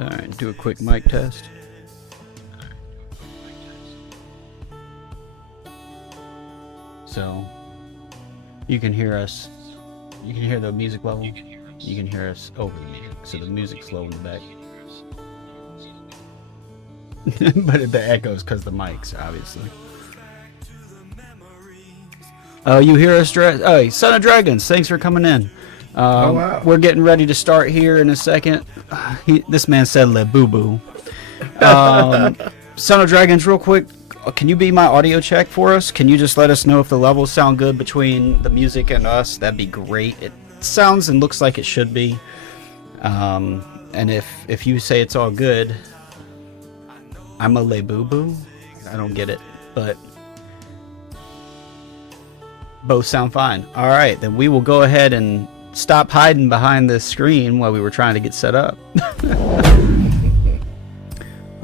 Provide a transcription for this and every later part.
All right, do a quick mic test. So you can hear us. You can hear the music level. You can hear us over the music. So the music's low in the back. But the echoes because the mics, obviously. Oh, you hear us? Oh, Son of Dragons, thanks for coming in. Wow. We're getting ready to start here in a second. This man said "le boo boo." Son of Dragons, real quick, can you be my audio check for us? Can you just let us know if the levels sound good between the music and us? That'd be great. It sounds and looks like it should be. And if you say it's all good, I'm a le boo boo. I don't get it, but both sound fine. All right, then we will go ahead and stop hiding behind this screen while we were trying to get set up.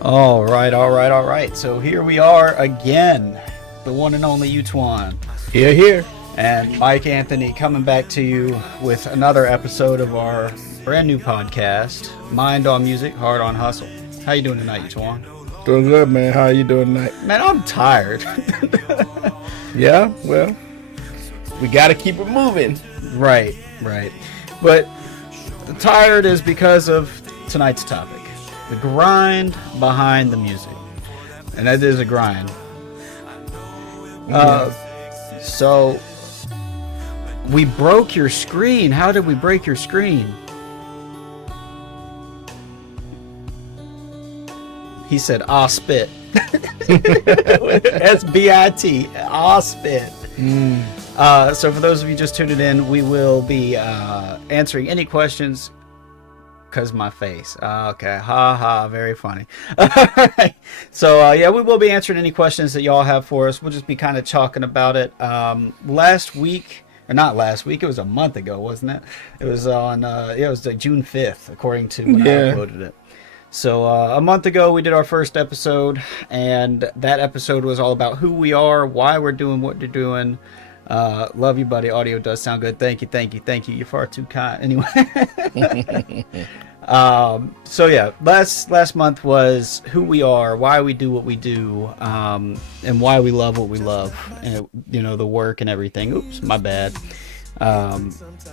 All right. So here we are again, the one and only Utwan. Here. And Mike Anthony coming back to you with another episode of our brand new podcast, Mind on Music, Heart on Hustle. How you doing tonight, Utwan? Doing good, man. How you doing tonight? Man, I'm tired. Yeah, well, we got to keep it moving. Right. But the tired is because of tonight's topic, the grind behind the music. And that is a grind. So we broke your screen. How did we break your screen? He said, "Ah, spit." S-B-I-T. Ah, spit. So for those of you just tuning in, we will be answering any questions. Cause my face. Okay, ha, very funny. Alright. So yeah, we will be answering any questions that y'all have for us. We'll just be kind of talking about it. Last week, or not last week, it was a month ago, wasn't it? It was on it was like June 5th, according to when I uploaded it. So a month ago we did our first episode, and that episode was all about who we are, why we're doing what we're doing. Love you, buddy. Audio does sound good. Thank you. You're far too kind. Anyway. So yeah, last month was who we are, why we do what we do, and why we love what we love, and the work and everything. Oops, my bad.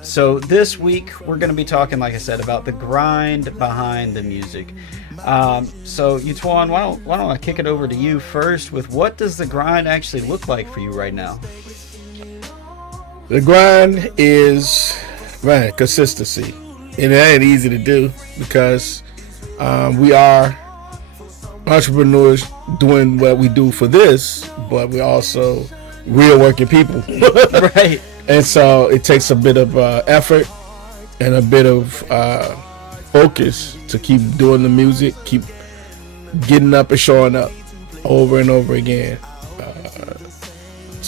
So this week we're going to be talking, like I said, about the grind behind the music. So Utwan, why don't I kick it over to you first with what does the grind actually look like for you right now? The grind is, man, consistency. And it ain't easy to do because we are entrepreneurs doing what we do for this, but we're also real working people. Right. And so it takes a bit of effort and a bit of focus to keep doing the music, keep getting up and showing up over and over again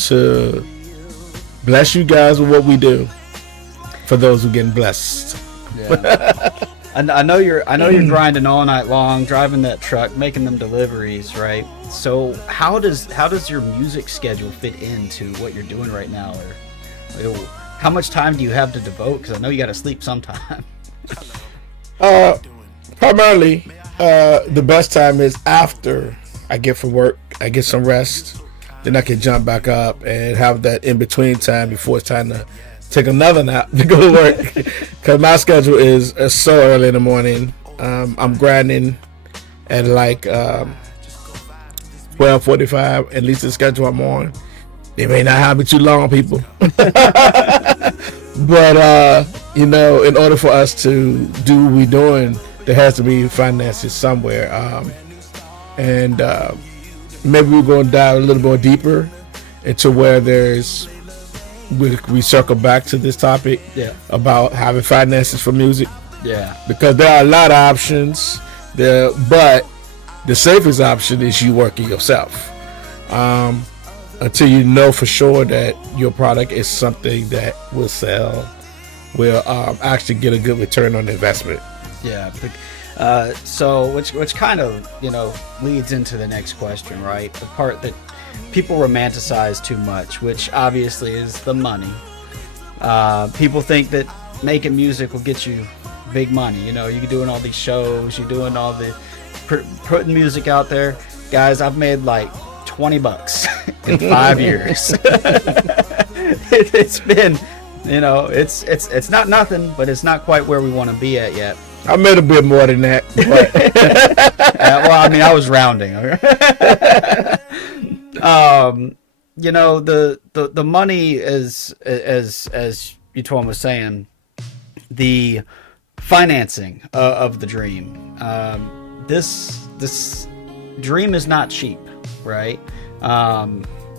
to bless you guys with what we do for those who getting blessed. Yeah. I know you're grinding all night long, driving that truck, making them deliveries, right? So how does your music schedule fit into what you're doing right now, or how much time do you have to devote? Because I know you got to sleep sometime. Primarily, the best time is after I get from work, I get some rest, then I can jump back up and have that in between time before it's time to take another nap to go to work. Because my schedule is so early in the morning. I'm grinding at like 12:45, at least the schedule I'm on. They may not have me too long, people. But in order for us to do what we're doing, there has to be finances somewhere. And maybe we're going to dive a little more deeper into where we circle back to this topic about having finances for music. Yeah. Because there are a lot of options there, but the safest option is you working yourself. Until you know for sure that your product is something that will sell, will actually get a good return on the investment. Yeah. So which kind of leads into the next question, right? The part that people romanticize too much, which obviously is the money. People think that making music will get you big money. You know, you're doing all these shows, you're doing all the putting music out there. Guys, I've made like $20 in 5 years. It's been, you know, it's not nothing, but it's not quite where we want to be at yet. I made a bit more than that. But well, I mean, I was rounding. You know, the money is, as Yutwan was saying, the financing of the dream. This dream is not cheap, right?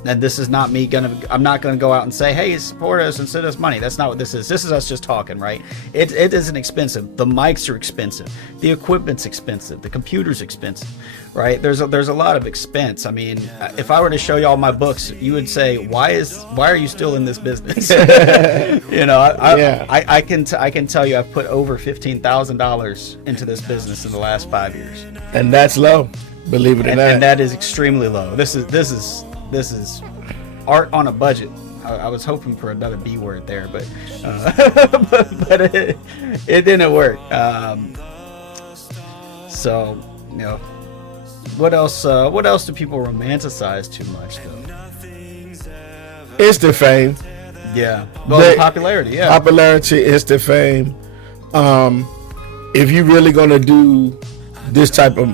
And this is not me I'm not gonna go out and say, hey, support us and send us money. That's not what this is. This is us just talking, right? It isn't expensive. The mics are expensive. The equipment's expensive. The computer's expensive, right? There's a lot of expense. I mean, if I were to show you all my books, you would say, why are you still in this business? You know, I can tell you I've put over $15,000 into this business in the last 5 years. And that's low, believe it or not. And that is extremely low. This is art on a budget. I was hoping for another B word there, but but it didn't work. So, you know, what else do people romanticize too much though? Instant fame. Yeah. Well, popularity. Yeah. Popularity, instant fame. If you're really gonna do this type of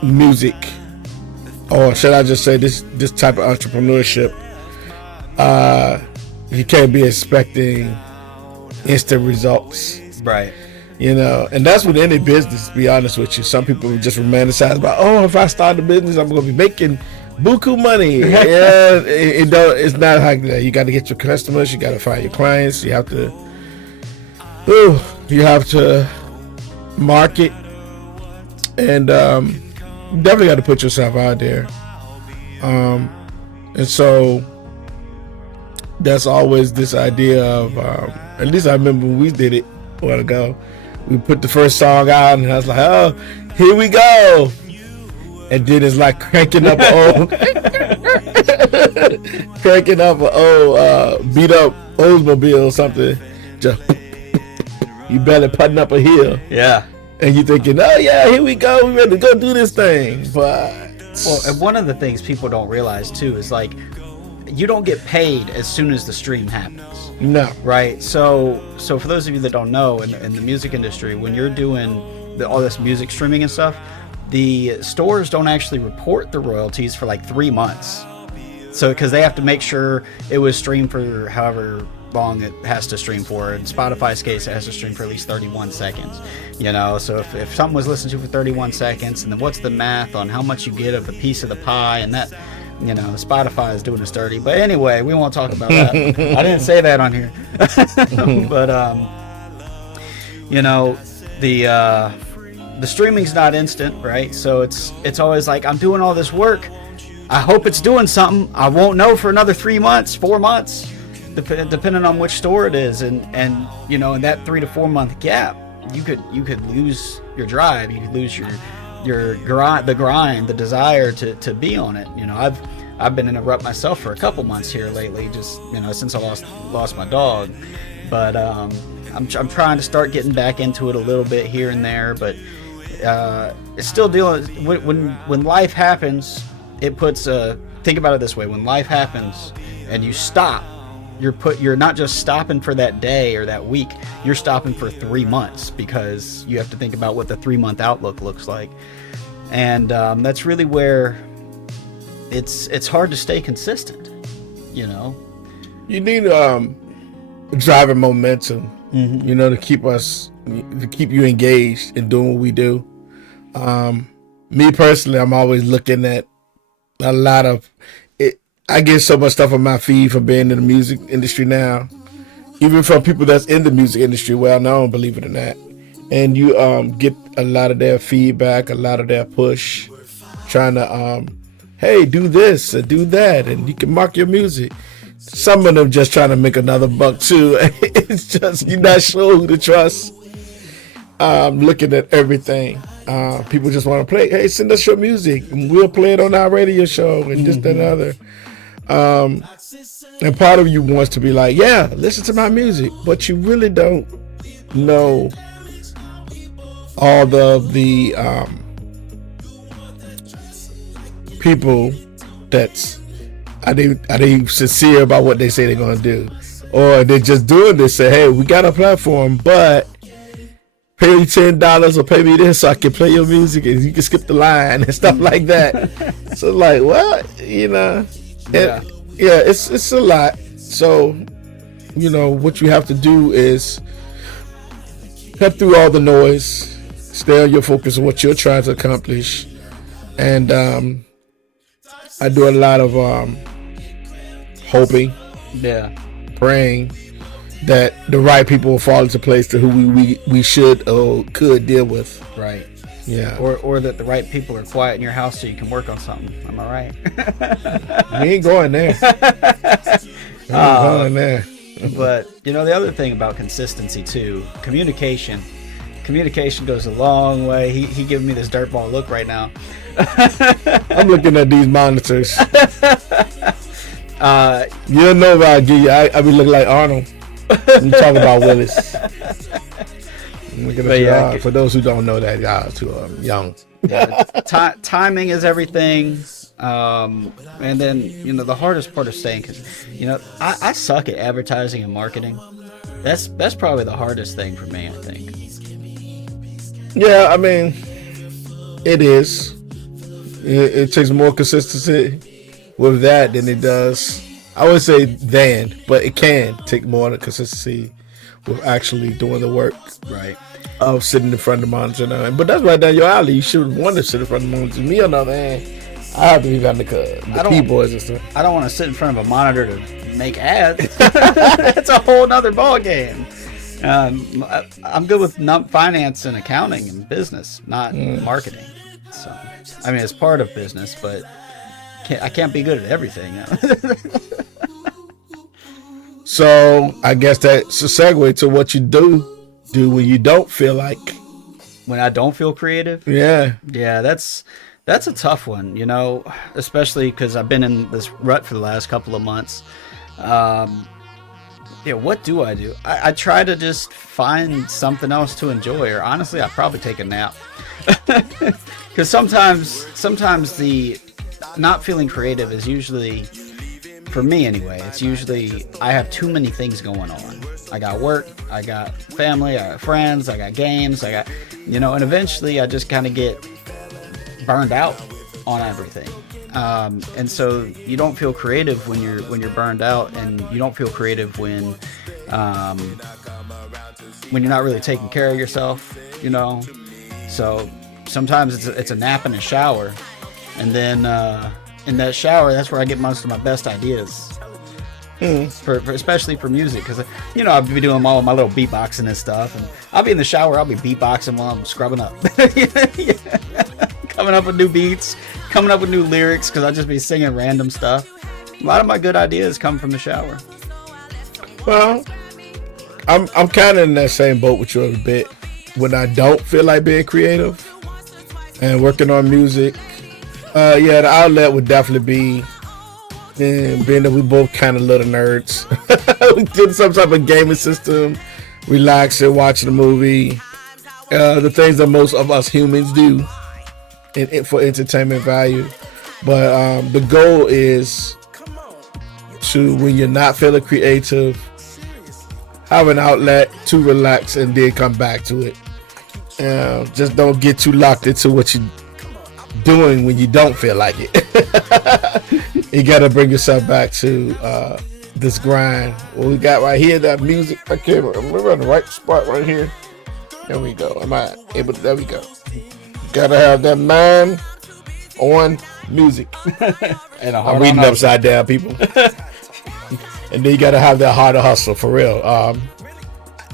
music, or should I just say this type of entrepreneurship, you can't be expecting instant results. Right. You know, and that's with any business, to be honest with you. Some people just romanticize about, oh, if I start a business, I'm going to be making buku money. Yeah, it's not like that. You got to get your customers. You got to find your clients. You have to market. And you definitely got to put yourself out there. And so that's always this idea of, at least I remember when we did it a while ago, we put the first song out and I was like, oh, here we go. And then it's like cranking up an old beat up Oldsmobile or something. Just you barely putting up a hill. Yeah. And you thinking, oh yeah, here we go. We ready to go do this thing. But and one of the things people don't realize too is like you don't get paid as soon as the stream happens. No. Right. So for those of you that don't know, in the music industry, when you're doing all this music streaming and stuff, the stores don't actually report the royalties for like 3 months. So because they have to make sure it was streamed for however long it has to stream for. In Spotify's case, it has to stream for at least 31 seconds. You know, so if something was listened to for 31 seconds, and then what's the math on how much you get of a piece of the pie, and that, you know, Spotify is doing us dirty. But anyway, we won't talk about that. I didn't say that on here. But you know, the streaming's not instant, right? So it's always like, I'm doing all this work, I hope it's doing something. I won't know for another 3 months, 4 months, depending on which store it is, and you know, in that 3 to 4 month gap, you could lose your drive, you could lose your grind, the desire to be on it. You know, I've been in a rut myself for a couple months here lately, just, you know, since I lost my dog. But I'm trying to start getting back into it a little bit here and there, but it's still dealing when life happens. It puts think about it this way: when life happens and you stop, you're not just stopping for that day or that week, you're stopping for 3 months, because you have to think about what the 3 month outlook looks like. And that's really where it's hard to stay consistent. You know, you need driving momentum, you know, to keep you engaged in doing what we do. Me personally, I'm always looking at a lot of it. I get so much stuff on my feed from being in the music industry now, even from people that's in the music industry, well known, believe it or not. And you get a lot of their feedback, a lot of their push, trying to hey, do this or do that, and you can mark your music. Some of them just trying to make another buck too. It's just, you're not sure who to trust. Looking at everything. People just want to play. Hey, send us your music and we'll play it on our radio show and this, that, and other. And part of you wants to be like, yeah, listen to my music, but you really don't know all the people that's are they sincere about what they say they're gonna do, or they're just doing this. Say, hey, we got a platform, but pay me $10 or pay me this so I can play your music and you can skip the line and stuff like that. So like, well, yeah, it's a lot. So, what you have to do is cut through all the noise, stay on your focus on what you're trying to accomplish. And I do a lot of hoping, praying that the right people will fall into place to who we should or could deal with. Right. Yeah. Or that the right people are quiet in your house so you can work on something. Am I right? We ain't going there. Going there. But the other thing about consistency too, communication goes a long way. He giving me this dirtball look right now. I'm looking at these monitors. You don't know about I be looking like Arnold. I'm talking about Willis. For those who don't know that, y'all too young. Yeah, timing is everything. And then the hardest part of staying, because I suck at advertising and marketing. That's probably the hardest thing for me, I think. Yeah, I mean, it is. It takes more consistency with that than it does. I would say but it can take more consistency with actually doing the work. Right. Of sitting in front of the monitor now. But that's right down your alley. You should want to sit in front of the monitor. Me on the other hand, I have to be on the keyboards and stuff. I don't want to sit in front of a monitor to make ads. That's a whole nother ball game. I'm good with finance and accounting and business, not marketing. So, I mean, it's part of business, but I can't be good at everything. So, I guess that's a segue to what you do when you don't feel like. When I don't feel creative? Yeah. Yeah, that's a tough one, especially because I've been in this rut for the last couple of months. What do? I try to just find something else to enjoy, or honestly, I probably take a nap. Because sometimes the not feeling creative is usually, for me anyway, it's usually I have too many things going on. I got work, I got family, I got friends, I got games, I got, and eventually I just kind of get burned out on everything. And so you don't feel creative when you're burned out, and you don't feel creative when you're not really taking care of yourself, So sometimes it's a nap in a shower, and then in that shower, that's where I get most of my best ideas. For especially for music, because I'll be doing all my little beatboxing and stuff, and I'll be in the shower, I'll be beatboxing while I'm scrubbing up. Coming up with new beats, coming up with new lyrics, because I'll just be singing random stuff. A lot of my good ideas come from the shower. Well, I'm kind of in that same boat with you a bit. When I don't feel like being creative and working on music, the outlet would definitely be, being that we both kind of little nerds, we did some type of gaming system, relaxing, watching a movie, the things that most of us humans do for entertainment value. But the goal is to, when you're not feeling creative, have an outlet to relax and then come back to it. Just don't get too locked into what you're doing when you don't feel like it. You gotta bring yourself back to this grind. What we got right here, that music. I can't remember in the right spot right here. There we go. Am I able to? There we go. Gotta have that mind on music. And I'm reading upside down, people. And then you gotta have that heart of hustle for real.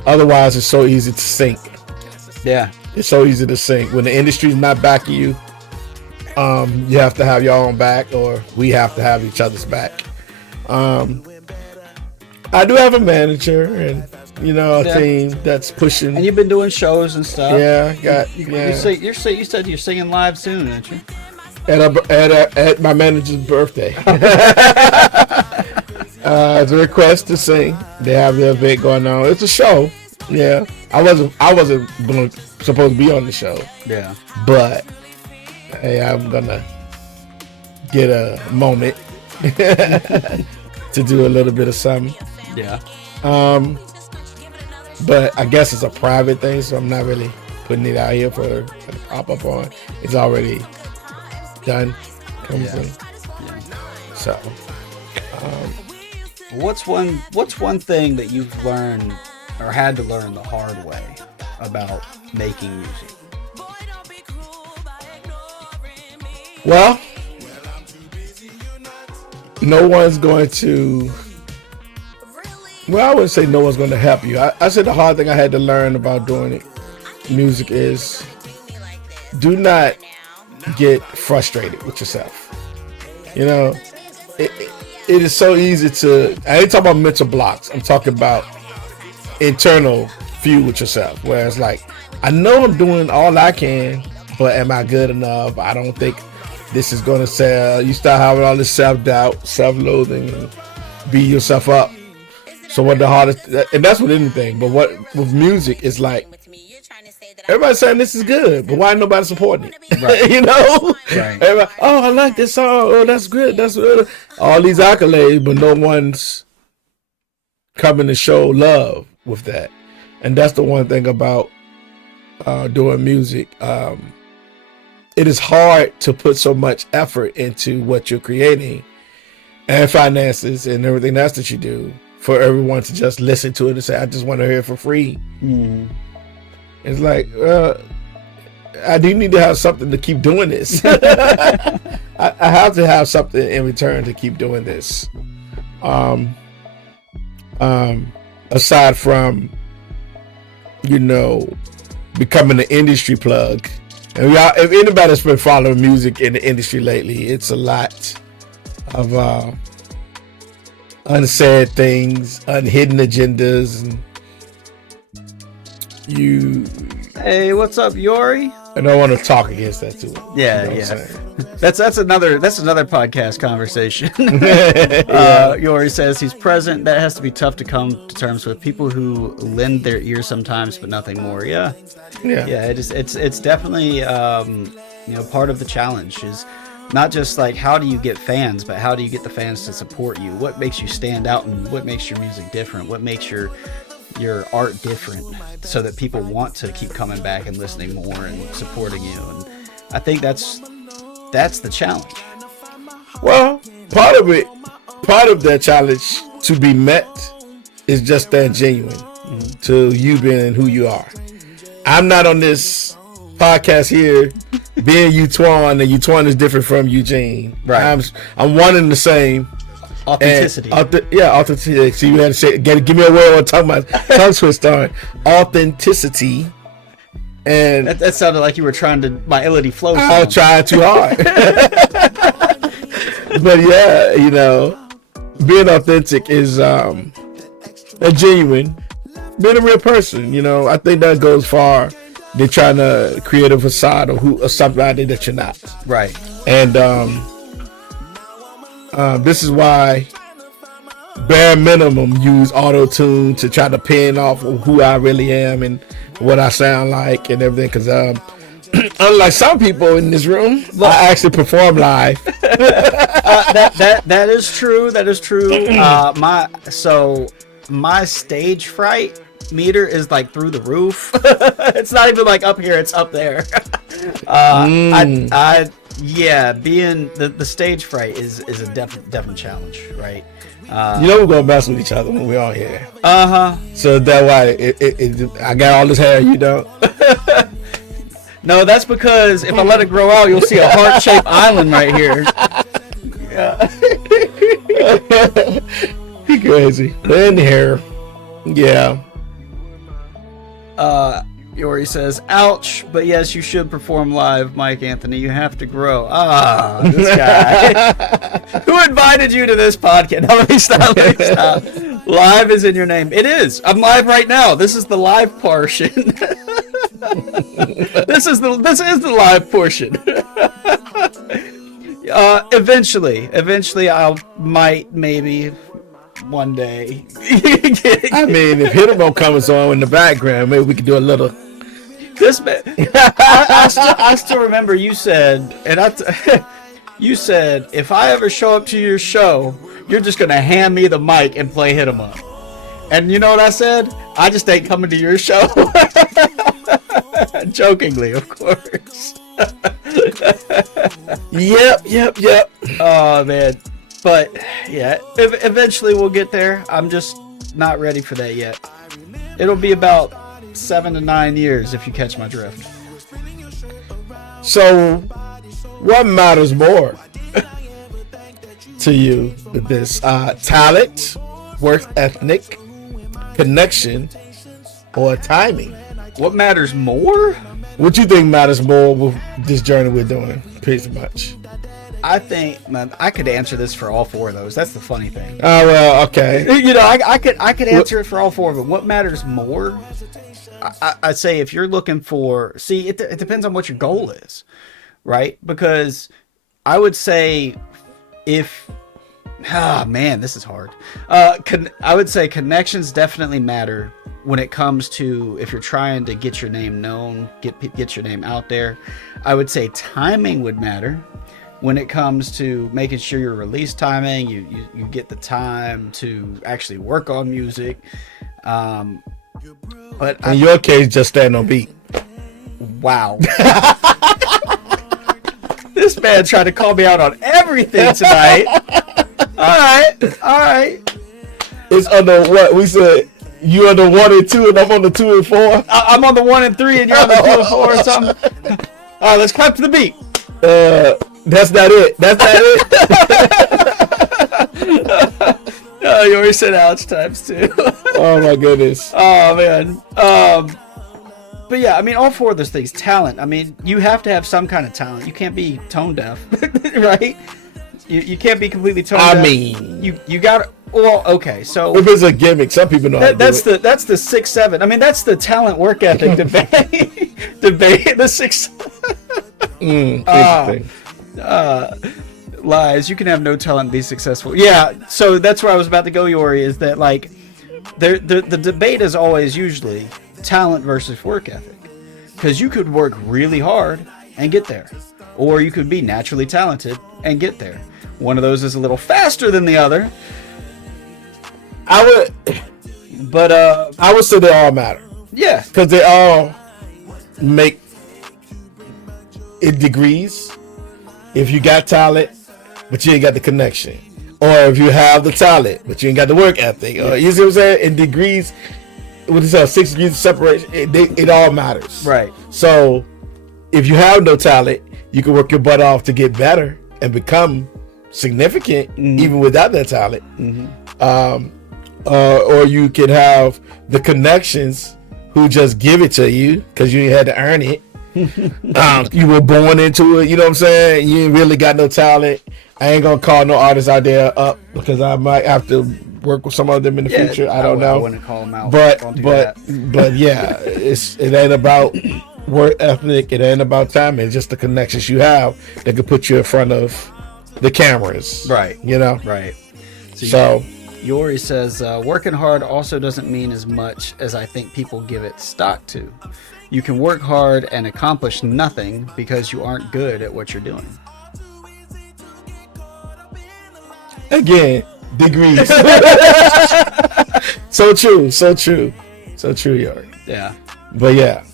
Otherwise, it's so easy to sink. Yeah, it's so easy to sink when the industry's not backing you. You have to have your own back, or we have to have each other's back. I do have a manager and a team that's pushing. And you've been doing shows and stuff. Yeah, You said you're singing live soon, aren't you? At my manager's birthday. It's a request to sing. They have the event going on. It's a show. Yeah, I wasn't supposed to be on the show. Yeah. But hey, I'm gonna get a moment to do a little bit of something. Yeah. But I guess it's a private thing, so I'm not really putting it out here for to pop up on. It's already done. Yeah. So, what's one thing that you've learned or had to learn the hard way about making music? well, no one's going to. Well, I wouldn't say no one's going to help you. I said the hard thing I had to learn about doing music is do not get frustrated with yourself. You know, it is so easy to. I ain't talking about mental blocks. I'm talking about internal feud with yourself, where it's like, I know I'm doing all I can, but am I good enough? I don't think this is going to sell. You start having all this self-doubt, self-loathing, and beat yourself up. So what the hardest, and that's with anything, but what with music is like, everybody's saying this is good, but why nobody supporting it? Right. You know? Right. Everybody, oh, I like this song. Oh, that's good. That's good. All these accolades, but no one's coming to show love with that. And that's the one thing about doing music. It is hard to put so much effort into what you're creating and finances and everything else that you do for everyone to just listen to it and say, I just want to hear it for free. Mm. It's like, I do need to have something to keep doing this. I have to have something in return to keep doing this. Aside from, becoming an industry plug. And if anybody's been following music in the industry lately, it's a lot of unsaid things, unhidden agendas, and Hey, what's up, Yori? I don't want to talk against that too. Yeah, You know yeah. That's another podcast conversation. Yori says he's present. That has to be tough to come to terms with. People who lend their ear sometimes, but nothing more. Yeah. It's definitely part of the challenge is not just like how do you get fans, but how do you get the fans to support you? What makes you stand out, and what makes your music different? What makes your art different, so that people want to keep coming back and listening more and supporting you? And I think that's the challenge. Well, part of that challenge to be met is just that genuine to you being who you are. I'm not on this podcast here being Utwan, and Utwan is different from Eugene. Right. I'm one and the same. Authenticity. Authenticity. See, you had to say, give me a word on talking about tongue twist on authenticity. And that sounded like you were trying to my Illity flow. I was trying too hard. But yeah, being authentic is a genuine, being a real person. I think that goes far than trying to create a facade of somebody that you're not. Right. And this is why bare minimum use auto-tune to try to pin off who I really am and what I sound like and everything, because unlike some people in this room, I actually perform live. That is true. My stage fright meter is like through the roof. It's not even like up here, it's up there. Being the stage fright is a definite challenge, right? We're gonna mess with each other when we're on here. So that's why I got all this hair, you don't. No, that's because if I let it grow out, you'll see a heart-shaped island right here. He crazy. In here, yeah. Yori says, ouch, but yes, you should perform live, Mike Anthony. You have to grow. This guy. Who invited you to this podcast? No, let me stop. Live is in your name. It is. I'm live right now. This is the live portion. This is the live portion. Eventually I maybe one day. I mean, if Hit 'em Up comes on in the background, maybe we could do a little. This man, I still remember you said, you said, if I ever show up to your show, you're just gonna hand me the mic and play Hit 'em Up. And you know what I said? I just ain't coming to your show. Jokingly, of course. Yep. Oh man, but yeah, eventually we'll get there. I'm just not ready for that yet. It'll be about 7 to 9 years if you catch my drift. So, what matters more to you with this? Talent, work ethic, connection, or timing? What matters more? What you think matters more with this journey we're doing? Pretty much. I think, man, I could answer this for all four of those. That's the funny thing. Oh well, okay. You know, I could answer it for all four of them. What matters more? I'd say if you're looking for, see, it depends on what your goal is, right? Because I would say if, man, this is hard. I would say connections definitely matter when it comes to if you're trying to get your name known, get your name out there. I would say timing would matter when it comes to making sure your release timing, you get the time to actually work on music. But in your case, just stand on beat. Wow. This man tried to call me out on everything tonight. All right. It's on the what we said. You on the 1 and 2, and I'm on the 2 and 4. I'm on the 1 and 3, and you're on the 2 and 4 or something. All right, let's clap to the beat. That's not it. Oh, you already said Alex times 2. Oh my goodness. Oh man. But yeah, I mean, all four of those things. Talent. I mean, you have to have some kind of talent. You can't be tone deaf, right? You can't be completely tone deaf. I mean, you got. Well, okay, so if it's a gimmick, some people know. That's the 6'7". I mean, that's the talent work ethic debate. The 6. Interesting. Lies. You can have no talent and be successful. Yeah. So that's where I was about to go, Yori. Is that like the debate is always usually talent versus work ethic, because you could work really hard and get there, or you could be naturally talented and get there. One of those is a little faster than the other. I would say they all matter. Yeah, because they all make it degrees. If you got talent, but you ain't got the connection, or if you have the talent, but you ain't got the work ethic, or you see what I'm saying? In degrees, what is that? 6 degrees of separation. It all matters. Right. So, if you have no talent, you can work your butt off to get better and become significant, even without that talent. Or you can have the connections who just give it to you because you had to earn it. You were born into it, you know what I'm saying? You ain't really got no talent. I ain't gonna call no artists out there up because I might have to work with some of them in the future. I don't know. I wouldn't call them out. But yeah, it ain't about work ethic. It ain't about time. It's just the connections you have that could put you in front of the cameras. Right. You know. Right. So Yori says, working hard also doesn't mean as much as I think people give it stock to. You can work hard and accomplish nothing because you aren't good at what you're doing. Again, degrees. So true, Yori. Yeah. But yeah,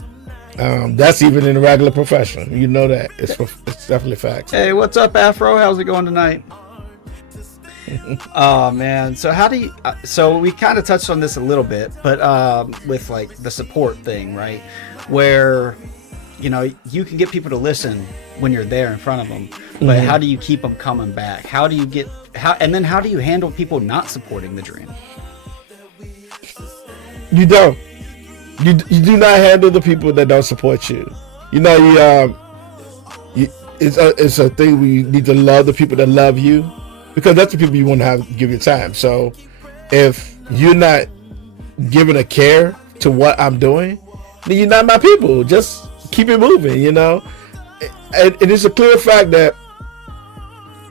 that's even in the regular profession. You know that. It's definitely facts. Hey, what's up, Afro? How's it going tonight? Oh man, so how do you so we kind of touched on this a little bit, but with like the support thing, right, where you know you can get people to listen when you're there in front of them, but how do you keep them coming back? How do you how do you handle people not supporting the dream? You don't. You do not handle the people that don't support you. You know, it's a thing where you need to love the people that love you. Because that's the people you want to have give your time. So if you're not giving a care to what I'm doing, then you're not my people. Just keep it moving, you know. And it's a clear fact that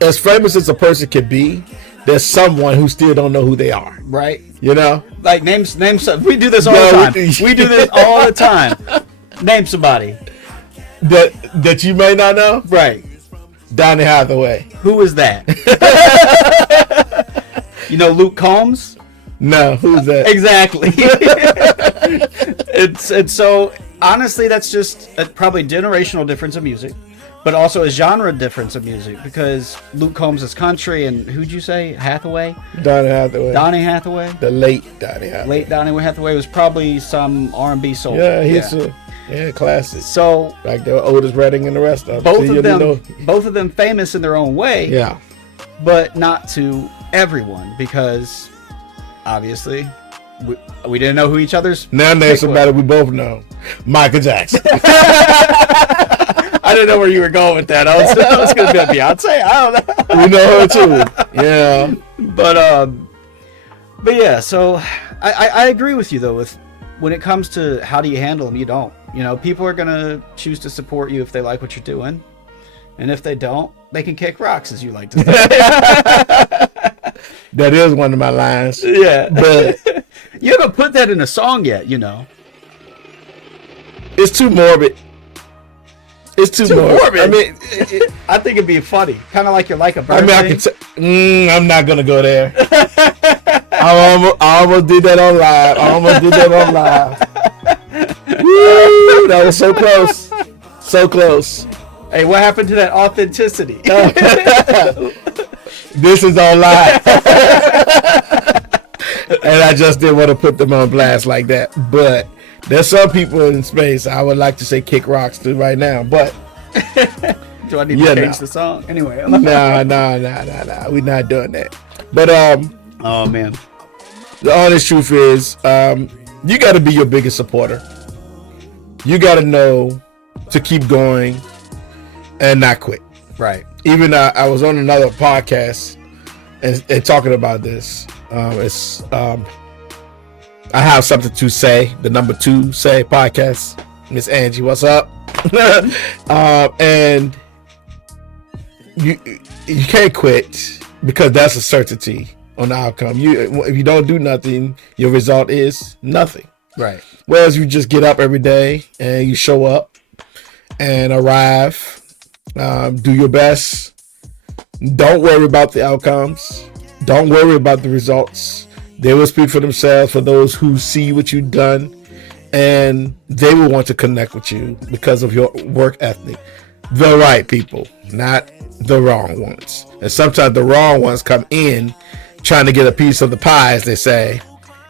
as famous as a person can be, there's someone who still don't know who they are. Right. You know, Like name some. We do this all No, the time. we- We do this all the time. Name somebody. that you may not know. Right. Donny Hathaway. Who is that? You know Luke Combs? No, who's that? Exactly. it's so honestly that's just probably generational difference of music, but also a genre difference of music because Luke Combs is country and who'd you say Hathaway? Donny Hathaway. Donny Hathaway. The late Donny Hathaway. Late Donny Hathaway was probably some R&B soul. Yeah, he's a classic. So Like the Otis Redding and the rest of them. both So of you them, know- both of them famous in their own way. Yeah. But not to everyone because obviously we didn't know who each other's. Now name somebody we both know. Michael Jackson. I didn't know where you were going with that. I was going to be like Beyonce. I don't know. We know her too. Yeah. But yeah. So I agree with you though. With when it comes to how do you handle them, you don't. You know, people are gonna choose to support you if they like what you're doing, and if they don't, they can kick rocks, as you like to say. That is one of my lines. Yeah. But You haven't put that in a song yet, you know. it's too morbid. It's too morbid. I mean, I think it'd be funny, kind of like you're like a bird. I mean, I can I'm not gonna go there. I almost did that on live. Woo, that was so close. So close. Hey, what happened to that authenticity? This is on live. And I just didn't want to put them on blast like that. But there's some people in space I would like to say kick rocks to right now. But Do I need to change the song? Anyway. nah. We're not doing that. But Oh man. the honest truth is, you got to be your biggest supporter. You got to know to keep going and not quit. Right. Even I was on another podcast and talking about this. I have something to say. The number 2 say podcast. Miss Angie, what's up? And you can't quit because that's a certainty on the outcome. If you don't do nothing, your result is nothing. Right. Whereas you just get up every day and you show up and arrive, do your best. Don't worry about the outcomes. Don't worry about the results. They will speak for themselves for those who see what you've done, and they will want to connect with you because of your work ethic. The right people, not the wrong ones. And sometimes the wrong ones come in trying to get a piece of the pie, as they say,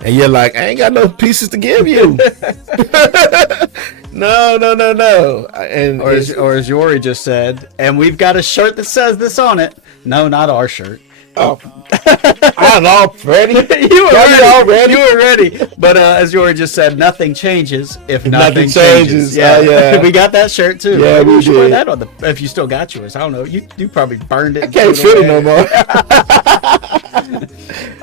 and you're like, I ain't got no pieces to give you. No. And Or as Yori just said, and we've got a shirt that says this on it. No, not our shirt. oh, I'm all ready. You were ready. But as Yori just said, nothing changes if nothing changes. Oh, yeah. We got that shirt too. Yeah, Maybe we should wear did. that on if you still got yours. I don't know. You probably burned it. I can't fit it no more.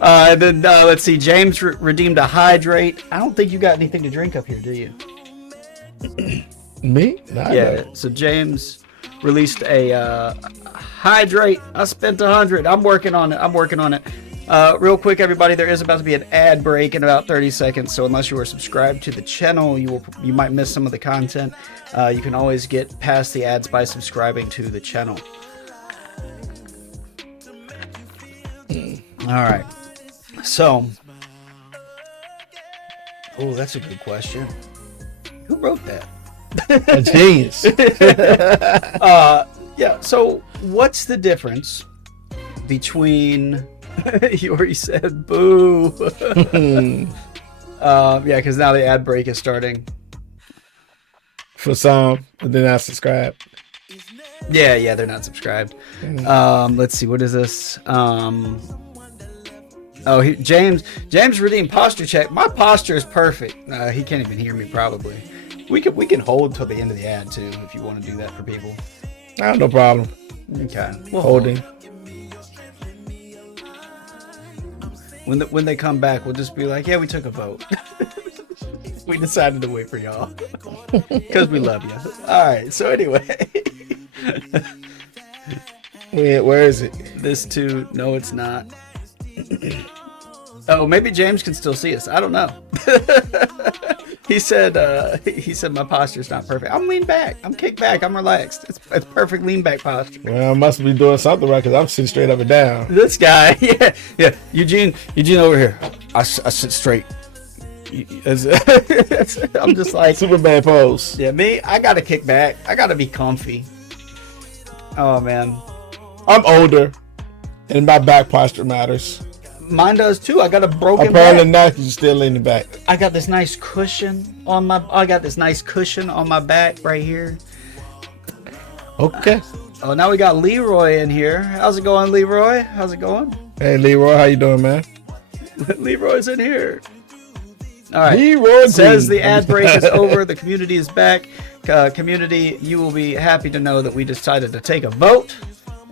And then let's see. James redeemed a hydrate. I don't think you got anything to drink up here, do you? Me? Nah, Yeah. So James released a hydrate. I spent 100. I'm working on it. Real quick, everybody, there is about to be an ad break in about 30 seconds. So unless you are subscribed to the channel, you might miss some of the content. You can always get past the ads by subscribing to the channel. All right. So, oh, that's a good question. Who wrote that? a genius. Yeah. So, what's the difference between? You already said boo. Yeah, because now the ad break is starting. For some, but they're not subscribed. Yeah, they're not subscribed. Let's see, what is this? James redeemed posture check. My posture is perfect. He can't even hear me probably. We can hold till the end of the ad too if you want to do that for people. I have no problem Okay. Well, holding. When they come back, we'll just be like, yeah, we took a vote. We decided to wait for y'all because we love you. All right. So anyway, Where is it? this too. No, it's not. Oh, maybe James can still see us. I don't know. He said my posture's not perfect. I'm leaned back. I'm kicked back. I'm relaxed. It's perfect lean back posture. Well, I must be doing something right because I'm sitting straight up and down. This guy, yeah. Eugene over here. I sit straight. I'm just like Superman pose. Yeah, me. I gotta kick back. I gotta be comfy. Oh man, I'm older, and my back posture matters. Mine does too. I got a broken Apparently back. not, 'cause you're still leaning back. I got this nice cushion on my. back right here. Okay. Oh, now we got Leroy in here. How's it going, Leroy? How's it going? Hey, Leroy, how you doing, man? Leroy's in here. All right. Leroy Says Green. the ad break is over. The community is back. Community, you will be happy to know that we decided to take a vote,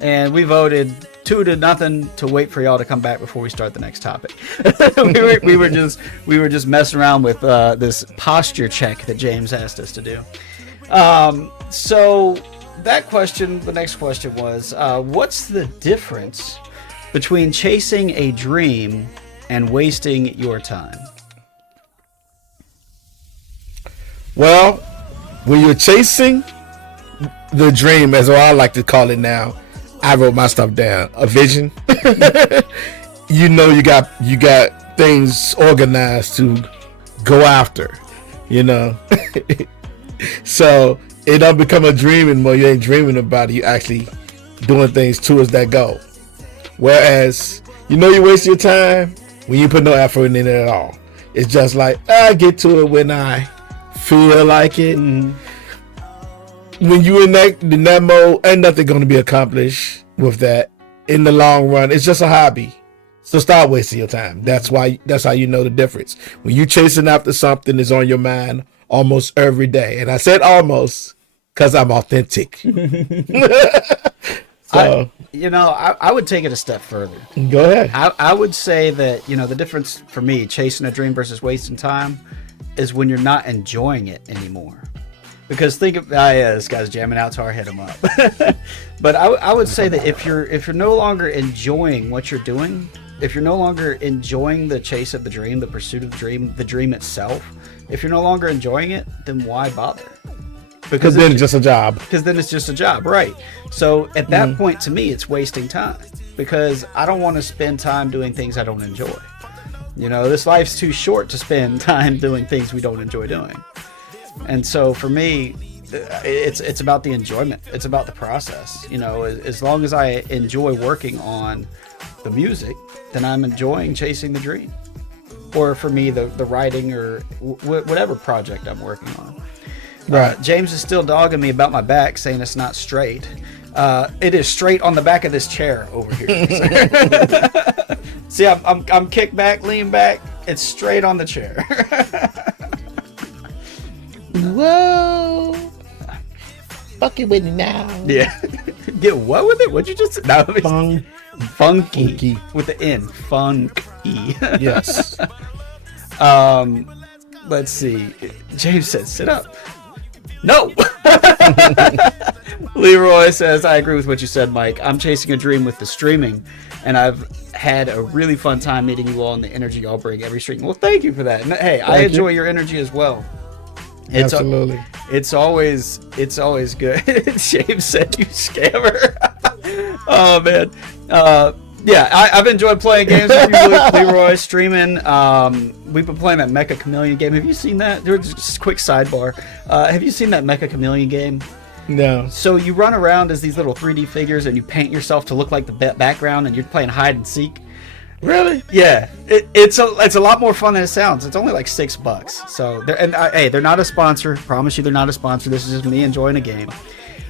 and we voted 2-0 to wait for y'all to come back before we start the next topic. we were just messing around with this posture check that James asked us to do. So that question, the next question was, what's the difference between chasing a dream and wasting your time? Well, when you're chasing the dream, as I like to call it now, I wrote my stuff down. A vision. You know, you got things organized to go after. You know, so it don't become a dream anymore. You ain't dreaming about it. You actually doing things towards that goal. Whereas, you know, you waste your time when you put no effort in it at all. It's just like, I get to it when I feel like it. Mm-hmm. When you in that mode, ain't nothing going to be accomplished with that in the long run. It's just a hobby. So stop wasting your time. That's how you know the difference. When you chasing after something that's on your mind almost every day. And I said almost because I'm authentic. So I would take it a step further. go ahead. I would say that, the difference for me, chasing a dream versus wasting time, is when you're not enjoying it anymore. Because think of, this guy's jamming out, so I hit him up. But I would say that if you're no longer enjoying what you're doing, if you're no longer enjoying the chase of the dream, the pursuit of the dream itself, if you're no longer enjoying it, then why bother? Because then it's just a job. Because then it's just a job, right? So at that point, to me, it's wasting time. Because I don't want to spend time doing things I don't enjoy. This life's too short to spend time doing things we don't enjoy doing. And so for me, it's about the enjoyment. It's about the process. As long as I enjoy working on the music, then I'm enjoying chasing the dream. Or for me, the writing or whatever project I'm working on. Right. James is still dogging me about my back, saying it's not straight. It is straight on the back of this chair over here. See, I'm kicked back, lean back. It's straight on the chair. Whoa. Fucking with me now. Yeah. Get what with it? What'd you just say? No, Funky. funky with the N. Funky. Yes. Let's see. James said, sit up. No. Leroy says, I agree with what you said, Mike. I'm chasing a dream with the streaming, and I've had a really fun time meeting you all and the energy y'all bring every stream. Well, thank you for that. And, hey, I enjoy your energy as well. Absolutely. It's always good. James said, you scammer. Oh, man. Yeah, I've enjoyed playing games with you, Leroy, streaming. We've been playing that Mecha Chameleon game. Have you seen that? Just a quick sidebar. Have you seen that Mecha Chameleon game? No. So you run around as these little 3D figures and you paint yourself to look like the background and you're playing hide and seek. Really? Yeah. It's a lot more fun than it sounds. It's only like $6. So, they're not a sponsor. Promise you they're not a sponsor. This is just me enjoying a game.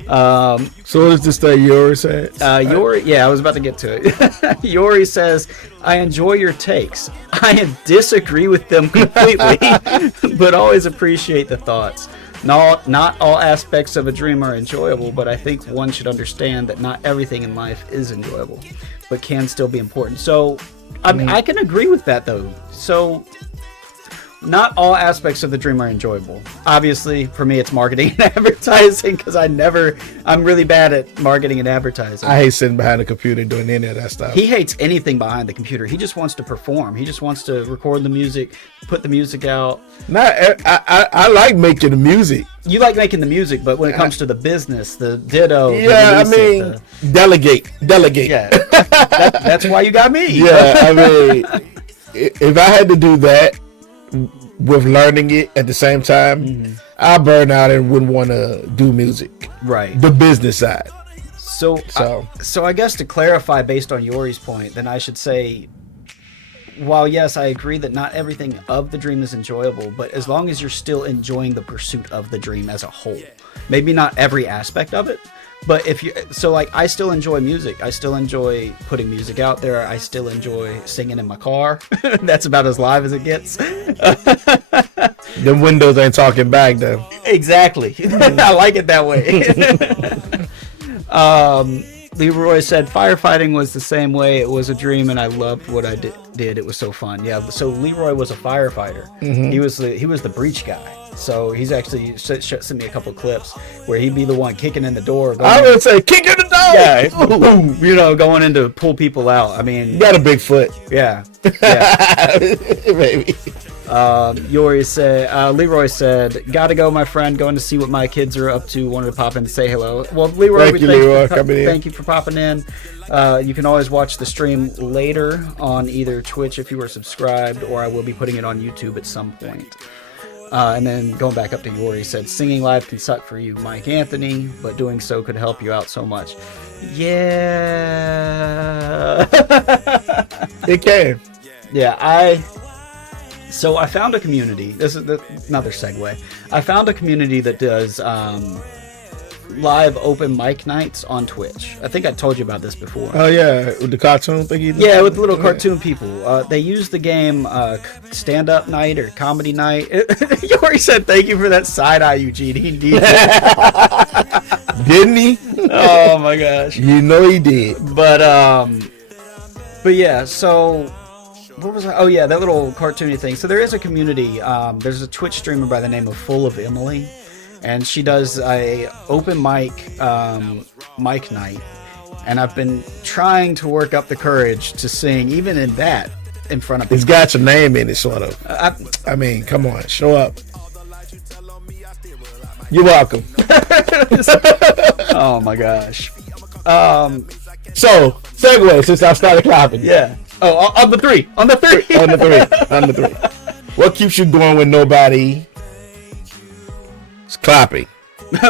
So what does this that Yori say? Yori, yeah, I was about to get to it. Yori says, I enjoy your takes. I disagree with them completely, but always appreciate the thoughts. Not all aspects of a dream are enjoyable, but I think one should understand that not everything in life is enjoyable, but can still be important. So, I can agree with that, though. So, not all aspects of the dream are enjoyable. Obviously, for me, it's marketing and advertising because I'm really bad at marketing and advertising. I hate sitting behind a computer doing any of that stuff. He hates anything behind the computer. He just wants to perform. He just wants to record the music, put the music out. I like making the music. You like making the music, but when it comes to the business, the ditto. Yeah, I mean, delegate. Yeah, that's why you got me. Yeah, I mean, if I had to do that with learning it at the same time, I burn out and wouldn't want to do music. Right. The business side. So I guess to clarify, based on Yori's point, then I should say, while yes, I agree that not everything of the dream is enjoyable, but as long as you're still enjoying the pursuit of the dream as a whole, maybe not every aspect of it, but I still enjoy music. I still enjoy putting music out there. I still enjoy singing in my car. That's about as live as it gets. The windows ain't talking back though. Exactly. I like it that way. Leroy said firefighting was the same way. It was a dream and I loved what I did. It was so fun. Yeah, so Leroy was a firefighter. He was the breach guy. So he's actually sent me a couple clips where he'd be the one kicking in the door. I would say kick in the door. Yeah, boom, going in to pull people out. I mean, you got a big foot. Yeah. Maybe. Leroy said, "Gotta go, my friend. Going to see what my kids are up to. Wanted to pop in and say hello." Well, Leroy, thank you for popping in. You can always watch the stream later on either Twitch if you were subscribed, or I will be putting it on YouTube at some point. And then going back up to Yori, said, "Singing live can suck for you, Mike Anthony, but doing so could help you out so much." Yeah. It can. Yeah, I found a community. This is another segue. I found a community that does live open mic nights on Twitch. I think I told you about this before. Oh yeah, with the cartoon thing. Yeah, with the little cartoon people. They use the game stand-up night or comedy night. Yori said, "Thank you for that side-eye, Eugene." He needs it. Didn't he? Oh my gosh. You know he did. But yeah, so what was I? Oh yeah, that little cartoony thing. So there is a community. There's a Twitch streamer by the name of Full of Emily, and she does a open mic night. And I've been trying to work up the courage to sing, even in that, in front of people. It's got your name in it, sort of. I mean, come on, show up. You're welcome. Oh my gosh. So, segue, since I started clapping. Yeah. Oh, on the three. What keeps you going when nobody is clapping?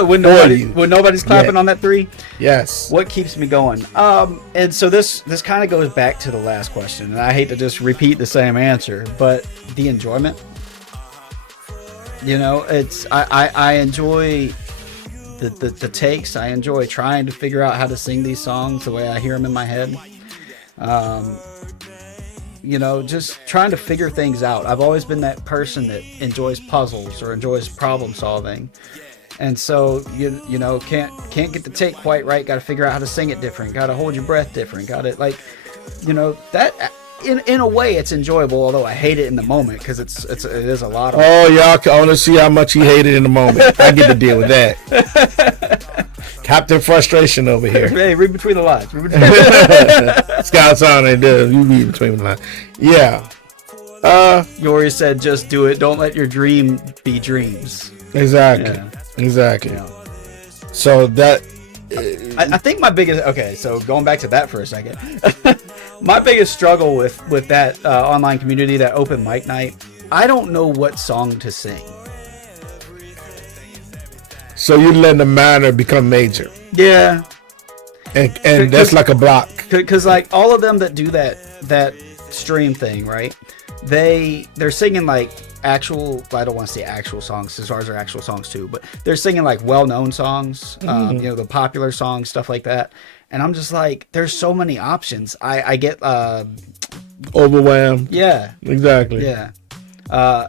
when nobody's clapping on that three? Yes. What keeps me going? And so this kind of goes back to the last question, and I hate to just repeat the same answer, but the enjoyment. It's I enjoy the takes. I enjoy trying to figure out how to sing these songs the way I hear them in my head. Just trying to figure things out. I've always been that person that enjoys puzzles or enjoys problem solving. And so can't get the take quite right. Got to figure out how to sing it different. Got to hold your breath different. Got to that. In a way, it's enjoyable. Although I hate it in the moment because it is a lot of. Oh, y'all can only see how much he hated in the moment. I get to deal with that. Captain Frustration over here. Hey, read between the lines. Scouts on it. You read between the lines. Yeah. Yori said, "Just do it. Don't let your dream be dreams." Exactly. Yeah. Exactly. Yeah. So that. I think my biggest. Okay, so going back to that for a second. My biggest struggle with that online community, that open mic night, I don't know what song to sing. So you're letting the minor become major. Yeah. And that's like a block. Because like all of them that do that stream thing, right? They're singing like actual, I don't want to say actual songs, because ours are actual songs too, but they're singing like well-known songs, the popular songs, stuff like that. And I'm just like, there's so many options. I get overwhelmed. Yeah. Exactly. Yeah.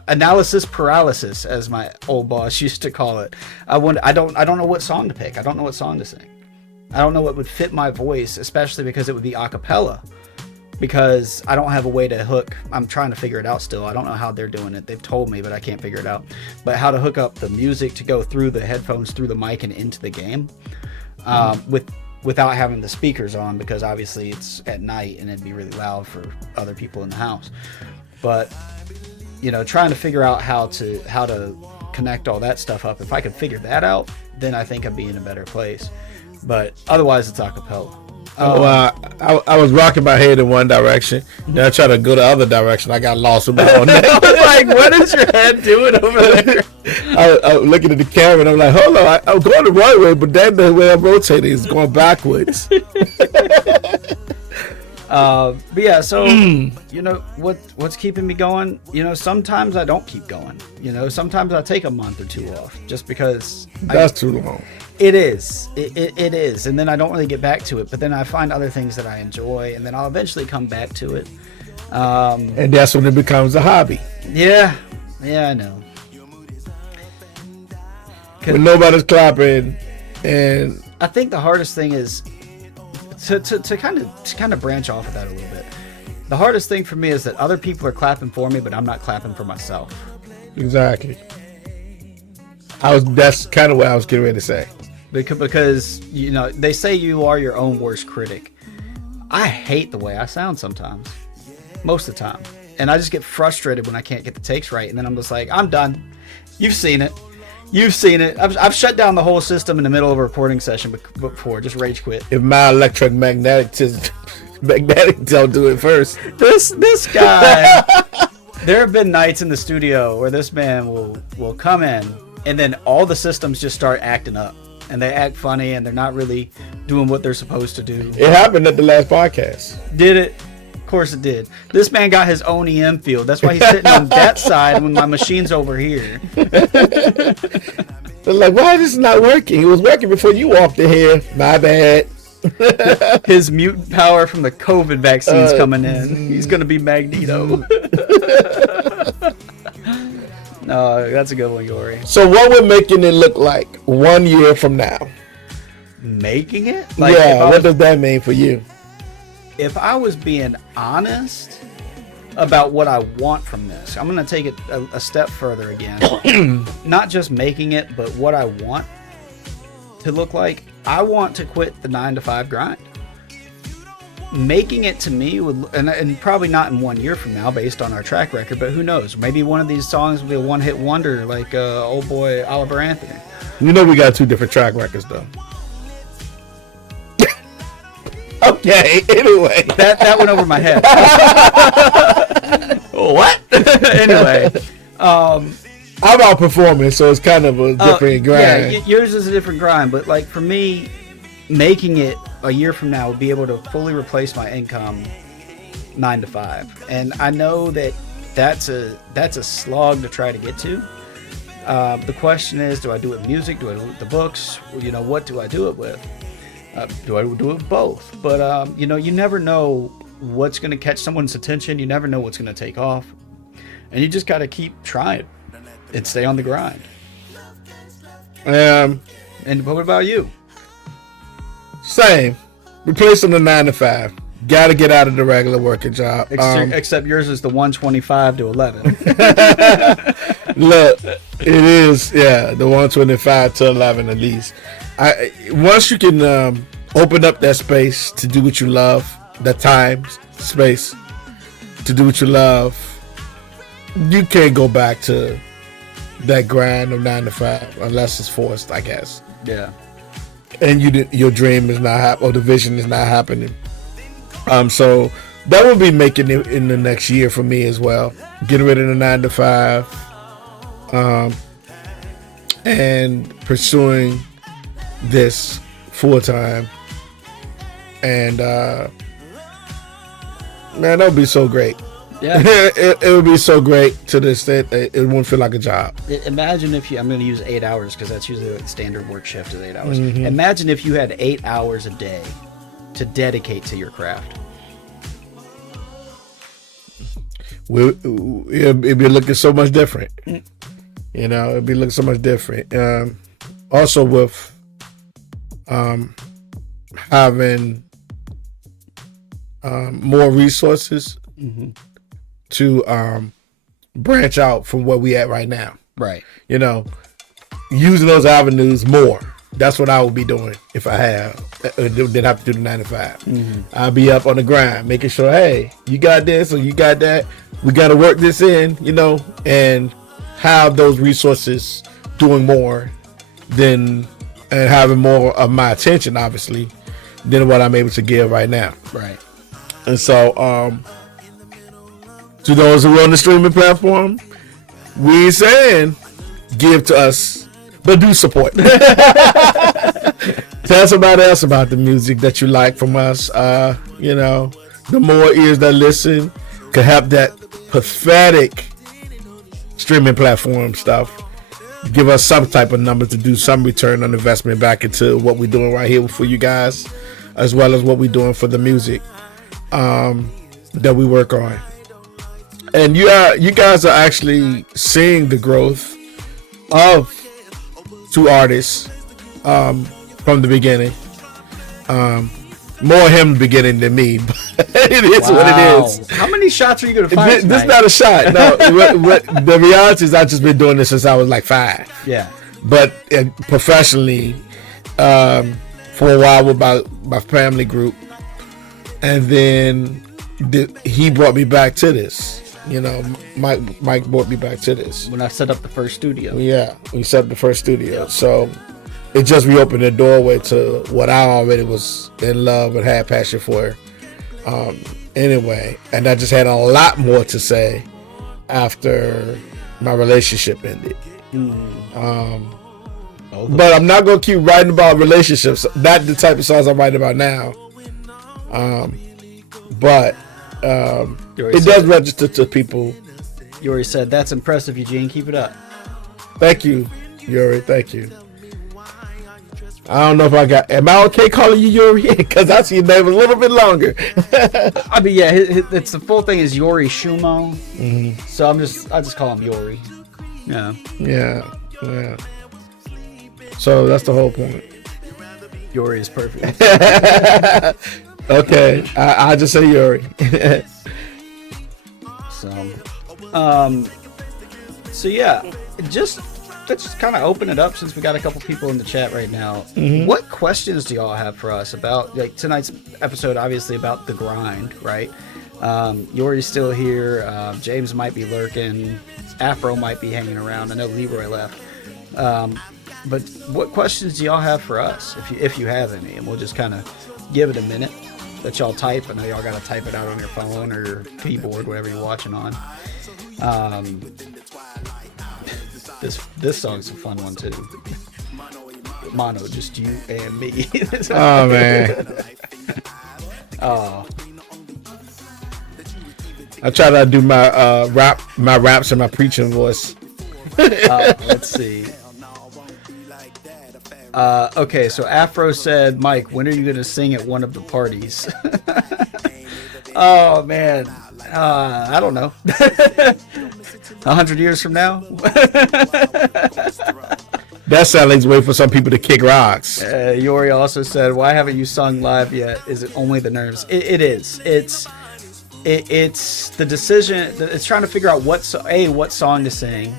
Analysis paralysis, as my old boss used to call it. I don't know what song to pick. I don't know what song to sing. I don't know what would fit my voice, especially because it would be a cappella. because I don't have a way to hook. I'm trying to figure it out still. I don't know how they're doing it. They've told me, but I can't figure it out. But how to hook up the music to go through the headphones, through the mic, and into the game, without having the speakers on, because obviously it's at night and it'd be really loud for other people in the house. But trying to figure out how to connect all that stuff up. If I could figure that out, then I think I'd be in a better place. But otherwise, it's a cappella. I was rocking my head in one direction, then I tried to go the other direction. I got lost with my own neck. I was like, what is your head doing over there? I was looking at the camera and I'm like, hold on, I'm going the right way, but then the way I'm rotating is going backwards. But yeah, so what's keeping me going? Sometimes I don't keep going. Sometimes I take a month or two off just because that's too long. It is. It is, and then I don't really get back to it. But then I find other things that I enjoy, and then I'll eventually come back to it. And that's when it becomes a hobby. Yeah, I know. When nobody's clapping, and I think the hardest thing is to kind of branch off of that a little bit. The hardest thing for me is that other people are clapping for me, but I'm not clapping for myself. Exactly. That's kind of what I was getting ready to say. Because they say you are your own worst critic. I hate the way I sound sometimes, most of the time, and I just get frustrated when I can't get the takes right, and then I'm just like, I'm done. You've seen it. I've shut down the whole system in the middle of a recording session before. Just rage quit. If my magnetic don't do it first. This guy. There have been nights in the studio where this man will come in, and then all the systems just start acting up, and they act funny, and they're not really doing what they're supposed to do. It happened at the last podcast. Did it? Of course it did. This man got his own EM field. That's why he's sitting on that side when my machine's over here. They're like, why is this not working? It was working before you walked in here. My bad. His mutant power from the COVID vaccine's coming in. He's going to be Magneto. No, that's a good one, Yori. So what would making it look like 1 year from now? Making it? What does that mean for you? If I was being honest about what I want from this, I'm going to take it a step further again. Not just making it, but what I want to look like. I want to quit the 9-to-5 grind. Making it to me would, and probably not in 1 year from now based on our track record, but who knows? Maybe one of these songs will be a one-hit wonder like old boy Oliver Anthony. We got 2 different track records though. Okay, anyway. That went over my head. What? Anyway. I'm out performing, so it's kind of a different grind. Yeah, yours is a different grind, but like for me, making it a year from now would be able to fully replace my income 9-to-5. And I know that's a slog to try to get to. The question is, do I do it with music? Do I do it with the books? What do I do it with? Do I do it with both? But, you never know what's going to catch someone's attention. You never know what's going to take off. And you just got to keep trying and stay on the grind. And what about you? Same. Replacing the 9-to-5. Got to get out of the regular working job. Except yours is the 125 to 11. Look, it is, the 125 to 11 at least. Once you can open up that space to do what you love, that time, space to do what you love, you can't go back to that grind of 9-to-5 unless it's forced, I guess. Yeah. And your dream is not happening, or the vision is not happening. So that will be making it in the next year for me as well. Getting rid of the 9-to-5, and pursuing this full time. And man, that would be so great. Yeah, it would be so great to the extent that it won't feel like a job. Imagine if I'm going to use 8 hours because that's usually the standard work shift is 8 hours. Mm-hmm. Imagine if you had 8 hours a day to dedicate to your craft. It'd be looking so much different. It'd be looking so much different. Also with having more resources to branch out from where we at right now. Right. You know, using those avenues more. That's what I would be doing if I didn't have to do the 9 to 5. I'll be up on the grind, making sure, hey, you got this or you got that. We got to work this in, you know, and have those resources doing more and having more of my attention, obviously, than what I'm able to give right now. Right. And so, to those who are on the streaming platform, we ain't saying give to us, but do support. Tell somebody else about the music that you like from us. You know, the more ears that listen could help that pathetic streaming platform stuff give us some type of number to do some return on investment back into what we're doing right here for you guys, as well as what we're doing for the music that we work on. And you guys are actually seeing the growth of two artists from the beginning. More him beginning than me, but it is what it is. How many shots are you going to find This is not a shot. No, the reality is I've just been doing this since I was like 5. Yeah. But professionally, for a while with my family group, and then he brought me back to this. You know, Mike brought me back to this. When I set up the first studio. Yeah, we set up the first studio. So it just reopened the doorway to what I already was in love and had passion for. Anyway, and I just had a lot more to say after my relationship ended. But I'm not going to keep writing about relationships. Not the type of songs I'm writing about now. But it does register to people. You already said, that's impressive, Eugene. Keep it up. Thank you, Yuri. Thank you. I don't know if am I okay calling you Yuri? Because I see your name a little bit longer. I mean, yeah, it's the full thing is Yuri Shumo. So I just call him Yuri. Yeah. Yeah. So that's the whole point. Yuri is perfect. Okay, I just say Yuri. So yeah, let's just kind of open it up since we got a couple people in the chat right now. What questions do y'all have for us about tonight's episode? Obviously about the grind, right? Yuri's still here. James might be lurking. Afro might be hanging around. I know Leroy left. But what questions do y'all have for us, if you have any? And we'll just kind of give it a minute. That y'all type. I know y'all gotta type it out on your phone or your keyboard, whatever you're watching on. This song's a fun one too. Mono, just you and me. Oh man. Oh. I try to do my raps and my preaching voice. Let's see. Okay, so Afro said, Mike, when are you going to sing at one of the parties? Oh, man. I don't know. 100 years from now? That sounds like a way for some people to kick rocks. Yori also said, why haven't you sung live yet? Is it only the nerves? It is. It's the decision. It's trying to figure out what song to sing.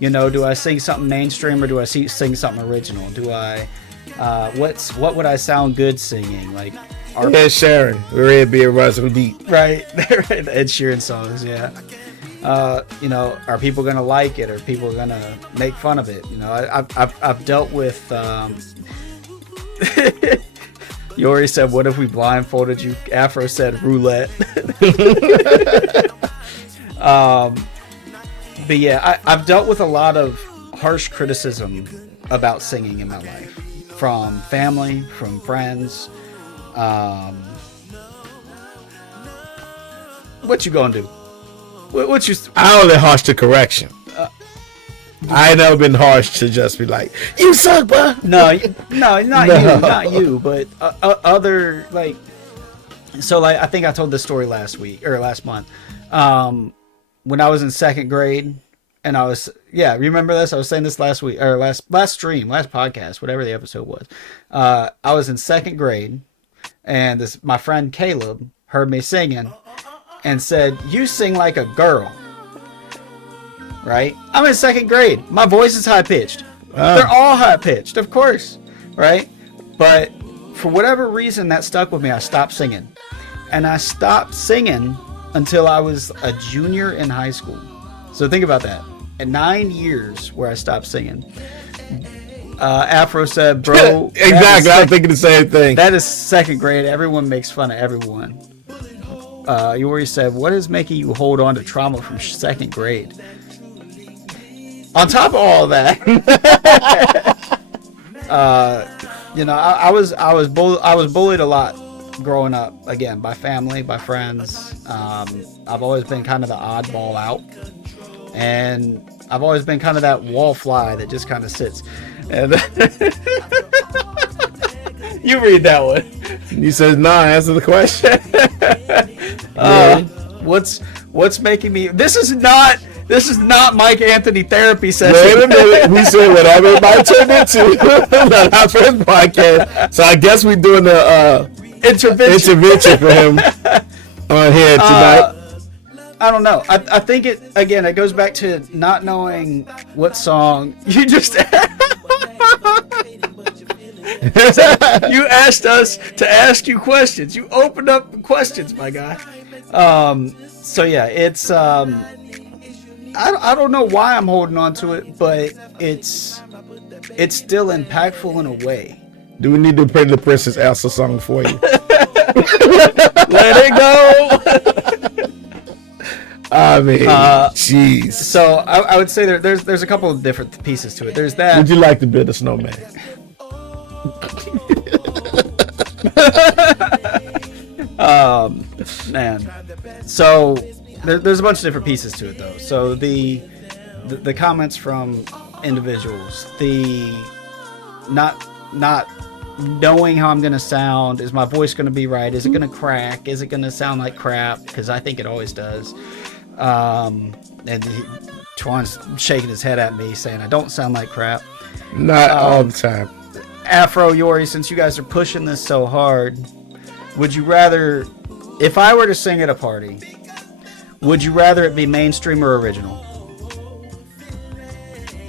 You know, do I sing something mainstream or do I sing something original? Do I, what would I sound good singing? Like, Ed Sheeran, Red Beard, Russell Deep. Right, the Ed Sheeran songs, yeah. You know, are people gonna like it? Are people gonna make fun of it? You know, I've dealt with. You already said, what if we blindfolded you? Afro said roulette. But yeah, I've dealt with a lot of harsh criticism about singing in my life, from family, from friends. What you gonna do? What you? I only harsh to correction. I ain't never been harsh to just be like, you suck, bro. No, not you, but other, like. So like, I think I told this story last month. When I was in second grade, and remember this? I was saying this last week, or last podcast, whatever the episode was. I was in second grade, and my friend Caleb heard me singing and said, "You sing like a girl." Right? I'm in second grade. My voice is high pitched. They're all high pitched, of course. Right? But for whatever reason that stuck with me, I stopped singing. And I stopped singing until I was a junior in high school. So think about that. In 9 years where I stopped singing. Afro said, "Bro." Exactly. I was thinking the same thing. That is second grade. Everyone makes fun of everyone. You already said, "What is making you hold on to trauma from second grade?" On top of all that, I was bullied a lot growing up. Again, by family, by friends. I've always been kind of the oddball out, and I've always been kind of that wallfly that just kind of sits. And you read that one. You said, "Nah, answer the question." What's making me? This is not Mike Anthony therapy session. Wait a minute. We said whatever it might turn into. Not our first podcast. So I guess we're doing the intervention for him on here tonight. I don't know. I think it goes back to not knowing what song you just. You asked us to ask you questions. You opened up questions, my guy. So yeah, it's I don't know why I'm holding on to it, but it's still impactful in a way. Do we need to play the Princess Elsa song for you? Let it go. I mean, jeez. So I would say there's a couple of different pieces to it. There's that. Would you like to build a snowman? Man. So there's a bunch of different pieces to it though. So the comments from individuals, the not knowing how I'm gonna sound, is my voice gonna be right? Is it gonna crack? Is it gonna sound like crap? Because I think it always does. And Twan's shaking his head at me saying I don't sound like crap. Not all the time. Afro, Yori, since you guys are pushing this so hard, would you rather, if I were to sing at a party, would you rather it be mainstream or original?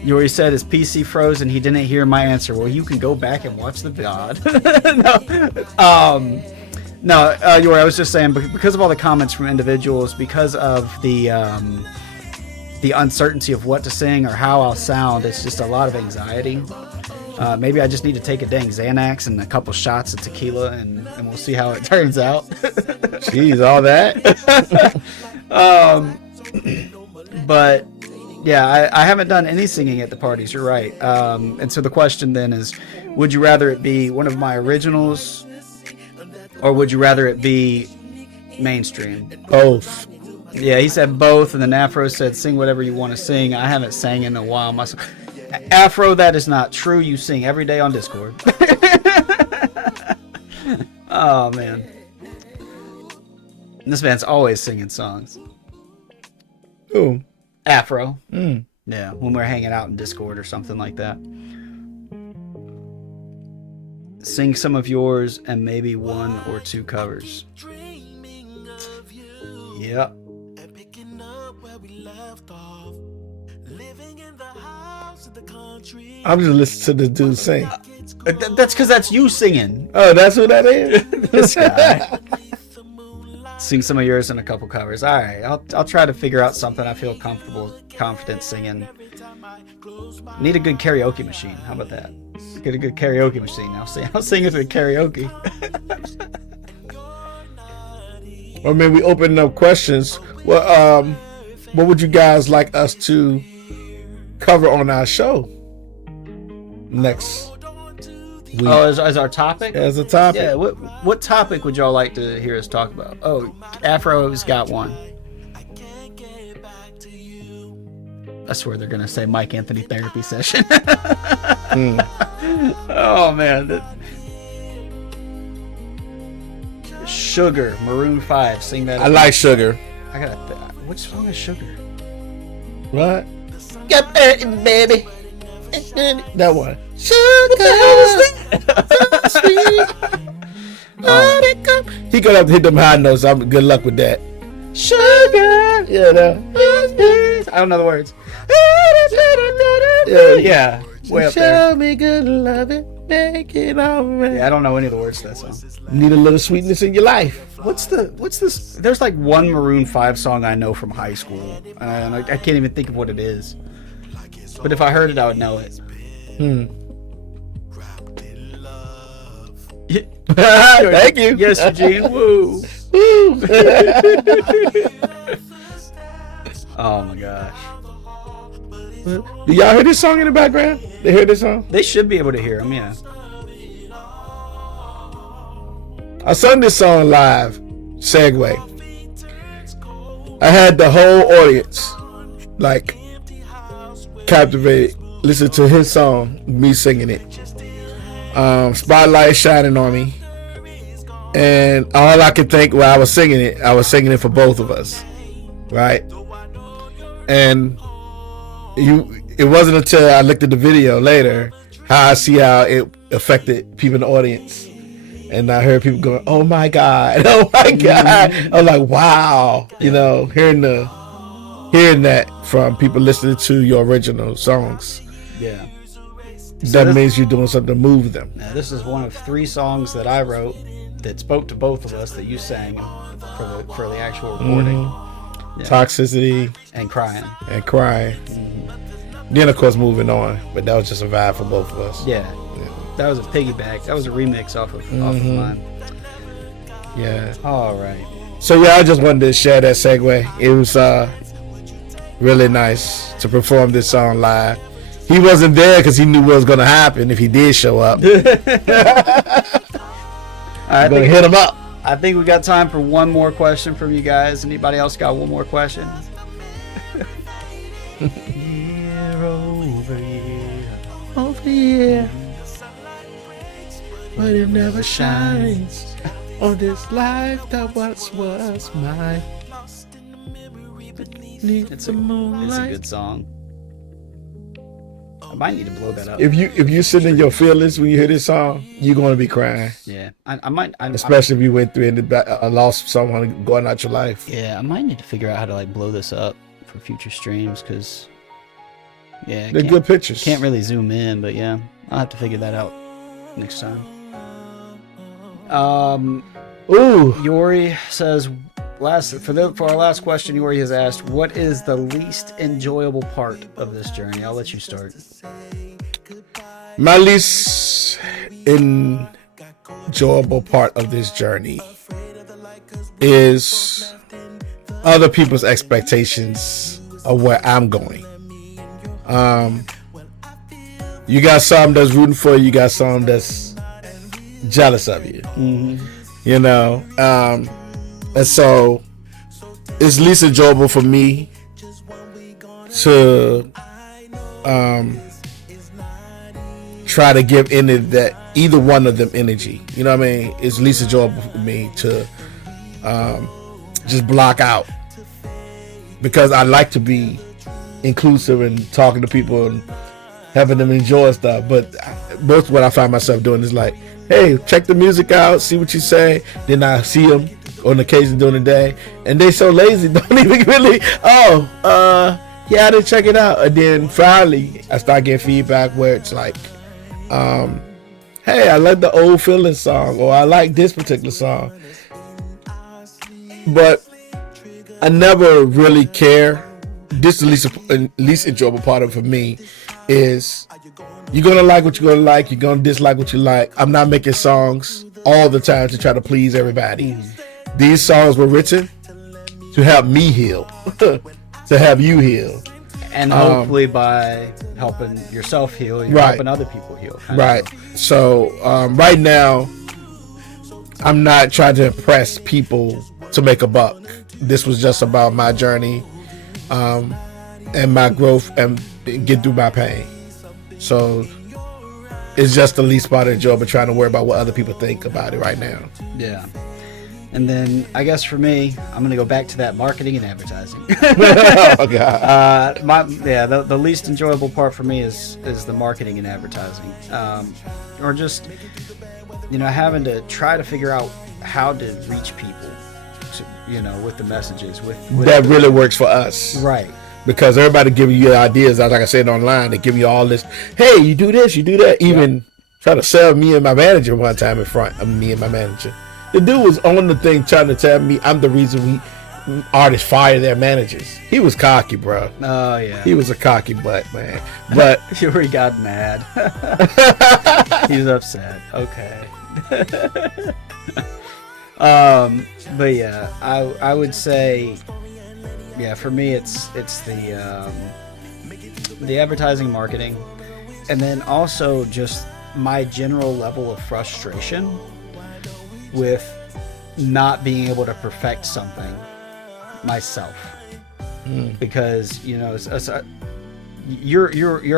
Yori said his PC froze and he didn't hear my answer. Well, you can go back and watch the VOD. No, Yori, I was just saying, because of all the comments from individuals, because of the uncertainty of what to sing or how I'll sound, it's just a lot of anxiety. Maybe I just need to take a dang Xanax and a couple shots of tequila, and we'll see how it turns out. Jeez, all that. But yeah, I haven't done any singing at the parties. You're right. And so the question then is, would you rather it be one of my originals, or would you rather it be mainstream? Both. Yeah, he said both, and then Afro said sing whatever you want to sing. I haven't sang in a while myself. Afro, that is not true. You sing every day on Discord. Oh, man. This man's always singing songs. Who? Afro. Yeah, when we're hanging out in Discord or something like that. Sing some of yours and maybe one or two covers. Yep. I'm just listening to this dude sing. That's because that's you singing. Oh, that's who that is? This guy. Sing some of yours and a couple covers. All right, I'll try to figure out something I feel confident singing. Need a good karaoke machine. How about that? Get a good karaoke machine. I'll sing it to karaoke. Or maybe we open up questions. Well, what would you guys like us to cover on our show next week? Oh, as our topic? As a topic. Yeah. What topic would y'all like to hear us talk about? Oh, Afro's got one. I swear they're gonna say Mike Anthony therapy session. Oh man. Sugar, Maroon 5, sing that. I like Sugar. I gotta. Which song is Sugar? What? Get baby. That one. He gonna have to hit them high notes. I'm good luck with that. Sugar. Yeah, no. I don't know the words. Yeah. Yeah. Way up there. Show me good loving, make it alright. Yeah, I don't know any of the words to that song. Need a little sweetness in your life. What's this? There's like one Maroon 5 song I know from high school, and I can't even think of what it is. But if I heard it, I would know it. Thank you. Yes, Eugene. Woo. Oh my gosh. Do y'all hear this song in the background? They hear this song? They should be able to hear him, yeah. I sung this song live. Segue. I had the whole audience like captivated. Listen to his song, me singing it. Spotlight shining on me, and all I could think while I was singing it for both of us, right? And it wasn't until I looked at the video later how I see how it affected people in the audience, and I heard people going, "Oh my God, oh my God!" I'm like, "Wow," you know, hearing that from people listening to your original songs. Yeah. That means you're doing something to move them. Now, this is one of 3 songs that I wrote that spoke to both of us that you sang for the actual recording. Yeah. Toxicity And Crying. Then of course Moving On, but that was just a vibe for both of us. Yeah. That was a piggyback. That was a remix off of mine. Yeah. All right. So yeah, I just wanted to share that segue. It was really nice to perform this song live. He wasn't there because he knew what was going to happen if he did show up. I think hit him up. I think we got time for one more question from you guys. Anybody else got one more question? Year over year. Over year. But it never shines on this life that once was mine. It's a good song. I might need to blow that up. If you sitting in your feelings when you hear this song, you're gonna be crying. Yeah, I might. Especially if you went through and lost someone going out your life. Yeah, I might need to figure out how to like blow this up for future streams because yeah, they're good pictures. Can't really zoom in, but yeah, I'll have to figure that out next time. Yori says for our last question, Yori has asked, what is the least enjoyable part of this journey? I'll let you start. My least enjoyable part of this journey is other people's expectations of where I'm going. You got some that's rooting for you, got some that's jealous of you. You know, and so it's least enjoyable for me to try to give either one of them energy. You know what I mean? It's least enjoyable for me to just block out, because I like to be inclusive and talking to people and having them enjoy stuff. But most of what I find myself doing is like, hey, check the music out, see what you say. Then I see them on occasion during the day, and they so lazy, don't even really, yeah, I didn't check it out. And then finally, I start getting feedback where it's like, hey, I like the old feeling song, or I like this particular song. But I never really care. This is the least enjoyable part of it for me is you're going to like what you're going to like. You're going to dislike what you like. I'm not making songs all the time to try to please everybody. These songs were written to help me heal, to have you heal. And hopefully by helping yourself heal, you're helping other people heal. Right. So right now, I'm not trying to impress people to make a buck. This was just about my journey and my growth and get through my pain. So it's just the least part of the job of trying to worry about what other people think about it right now. Yeah. And then I guess for me, I'm gonna go back to that marketing and advertising. Oh, God. The least enjoyable part for me is the marketing and advertising, or just having to try to figure out how to reach people, with the messages That really works for us, right? Because everybody giving you ideas. Like I said online, they give you all this. Hey, you do this, you do that. Even try to sell me and my manager one time in front of me and my manager. The dude was on the thing trying to tell me I'm the reason artists fire their managers. He was cocky, bro. Oh yeah, he was a cocky butt, man. But he got mad. He's upset. Okay. But yeah, I would say, for me it's the advertising, marketing, and then also just my general level of frustration with not being able to perfect something myself, because you're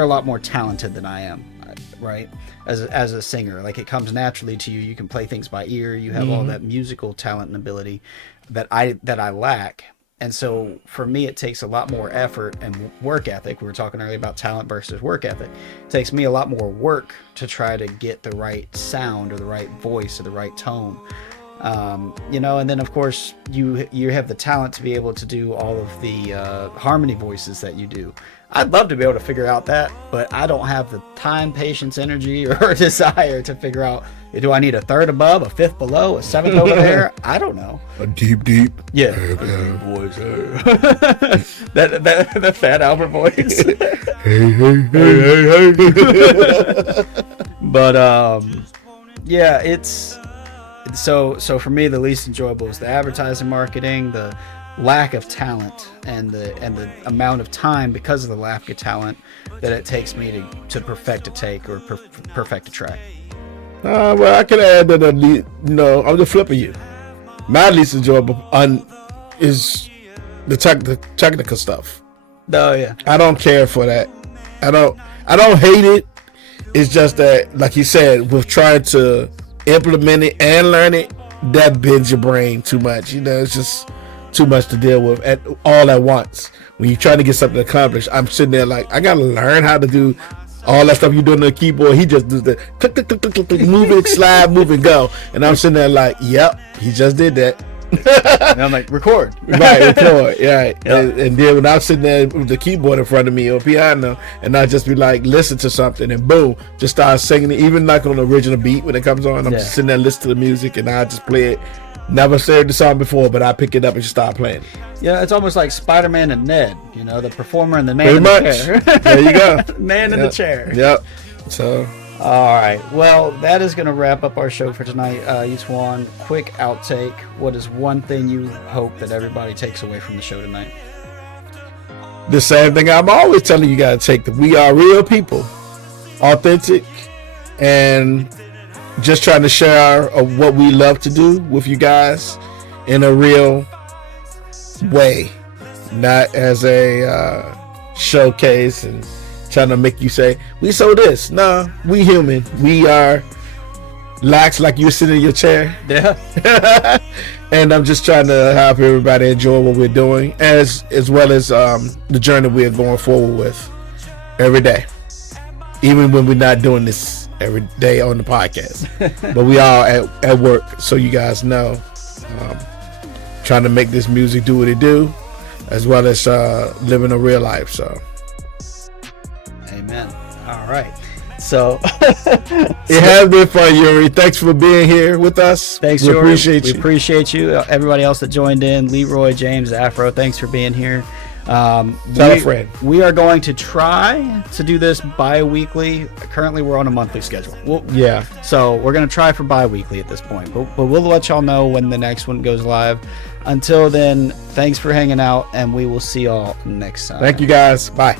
a lot more talented than I am, right? As a singer, like it comes naturally to you. You can play things by ear. You have all that musical talent and ability that I lack. And so for me, it takes a lot more effort and work ethic. We were talking earlier about talent versus work ethic. It takes me a lot more work to try to get the right sound or the right voice or the right tone. And then of course you have the talent to be able to do all of the harmony voices that you do. I'd love to be able to figure out that, but I don't have the time, patience, energy, or desire to figure out, do I need a third above, a fifth below, a seventh over there? I don't know. A deep. Yeah. Voice. that Fat Albert voice. hey. But it's so for me, the least enjoyable is the advertising, marketing, the lack of talent, and the amount of time, because of the lack of talent, that it takes me to perfect a take or perfect a track. Well, I could add that I'm just flipping you. My least enjoyable is the technical stuff. Oh yeah, I don't care for that. I don't hate it. It's just that, like you said, with trying to implement it and learn it, that bends your brain too much. It's just too much to deal with all at once. When you're trying to get something accomplished, I'm sitting there like, I gotta learn how to do all that stuff you do on the keyboard. He just does the click, click, click, click, click, move it, slide, move and go. And I'm sitting there like, yep, he just did that. And I'm like, record. Right, record. Yeah. Yep. And then when I'm sitting there with the keyboard in front of me or piano, and I just be like, listen to something, and boom, just start singing it, even like on the original beat when it comes on. I'm just sitting there listening to the music, and I just play it. Never heard the song before, but I pick it up and just start playing it. Yeah, it's almost like Spider-Man and Ned, the performer and the man in the chair. There you go. Man in the chair. Yep. So. All right. Well, that is going to wrap up our show for tonight. Yuswan, quick outtake. What is one thing you hope that everybody takes away from the show tonight? The same thing I'm always telling you guys to take. That we are real people, authentic, and just trying to share what we love to do with you guys in a real way, not as a showcase and trying to make you say we so this. No, we human. We are lax like you're sitting in your chair. Yeah. And I'm just trying to have everybody enjoy what we're doing, as well as the journey we're going forward with every day, even when we're not doing this every day on the podcast. But we are at work, so you guys know, trying to make this music do what it do, as well as living a real life. So amen. All right. So it has been fun, Yuri. Thanks for being here with us. Thanks, we Yuri. Appreciate you. We appreciate you. Everybody else that joined in, Leroy, James, Afro, thanks for being here. Tell a friend. We are going to try to do this bi-weekly. Currently, we're on a monthly schedule. So we're going to try for bi-weekly at this point. But we'll let y'all know when the next one goes live. Until then, thanks for hanging out, and we will see y'all next time. Thank you, guys. Bye.